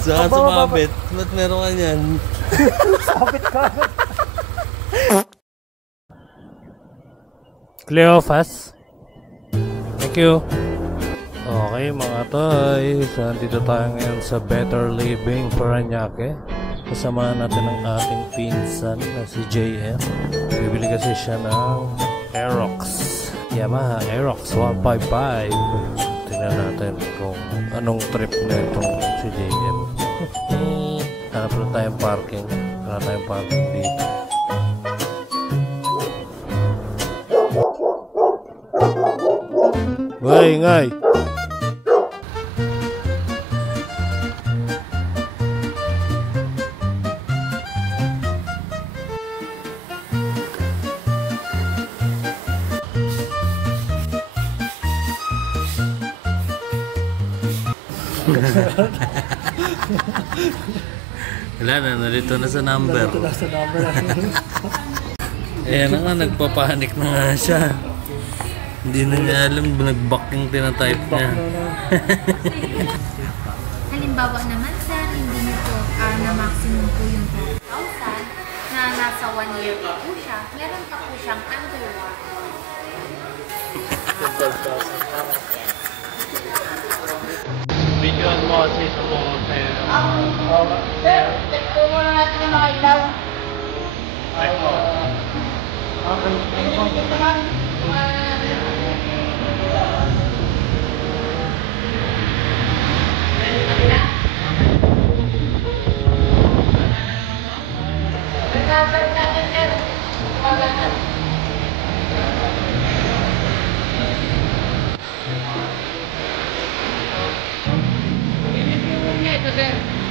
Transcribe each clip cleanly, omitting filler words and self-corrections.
Saan sumabit? Ba't meron ka niyan? Sabit ka. Cleophas. Thank you. Okay mga toy, so nandito tayo ngayon sa Better Living Parañaque. Kasama natin ang ating pinsan na si JM. Bibili kasi siya ng Aerox, Yamaha Aerox 155. Tingnan natin kung anong trip na itong si JM. Hanap na tayong parking. Hanap tayong parking dito. Ngay, ngay. Wala na, narito na sa number. Ayan na nga, nagpapanik na nga siya. Hindi na niya alam, nag-back yung tinatype niya. Halimbawa naman sir, hindi nyo po na maximum po yung 2,000 na nasa 1 year pa po siya, meron pa po siyang underwater. Videoan mo kasi ito mo sa'yo. Sir, check po muna natin yung mga ilaw. Check mo. Ito naman.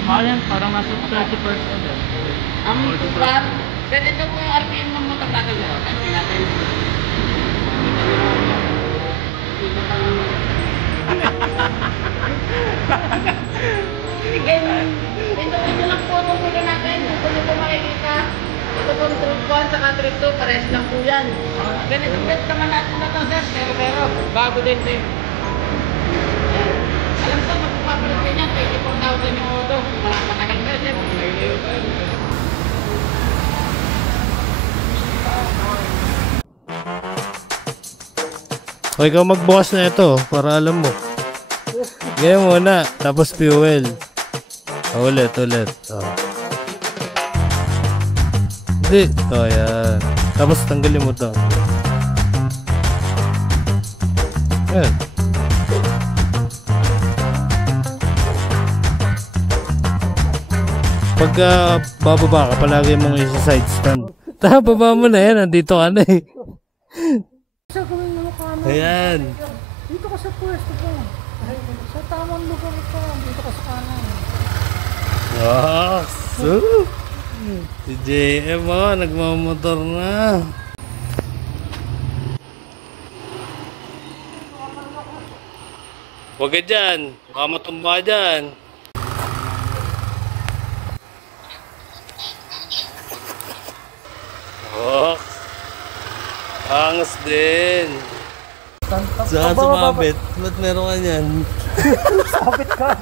Ayan, parang nasa 30% eh. Ang plan, ganito po yung RPM ng motorcycle mo. Kasi natin. Sige, ito lang po itong pila natin. Ito nyo po makikita. Ito po trip 1 saka trip 2, parehas lang po yan. Ganito bet naman natin na ito, sir. Pero, bago din ito. Alam ko, magpapalit din yan. 24,000 yung auto. Matagal ka, sir. O ikaw magbukas na ito para alam mo. Ganyan muna, tapos fuel. Ulit. Hindi. O yan. Tapos tanggalin mo ito. Yan. Pagka bababa ka, palagi mong isa side stand. Baba mo na yan, nandito ka na eh. Sa gawin mo ka na. Ayan. Dito ka sa pwesto ko. Sa tamang lugar ka. Dito ka sa kanan. Oh, so. Si JM nagmamotor na. Huwag ka dyan. Baka matumba dyan. Oh. Angas din. Saan sumabit? Ba't meron ka niyan? Sabit ka.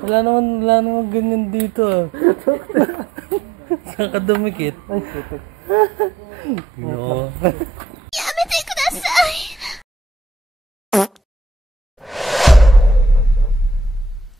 Wala naman ganyan dito. Saan ka dumikit? No. やめてください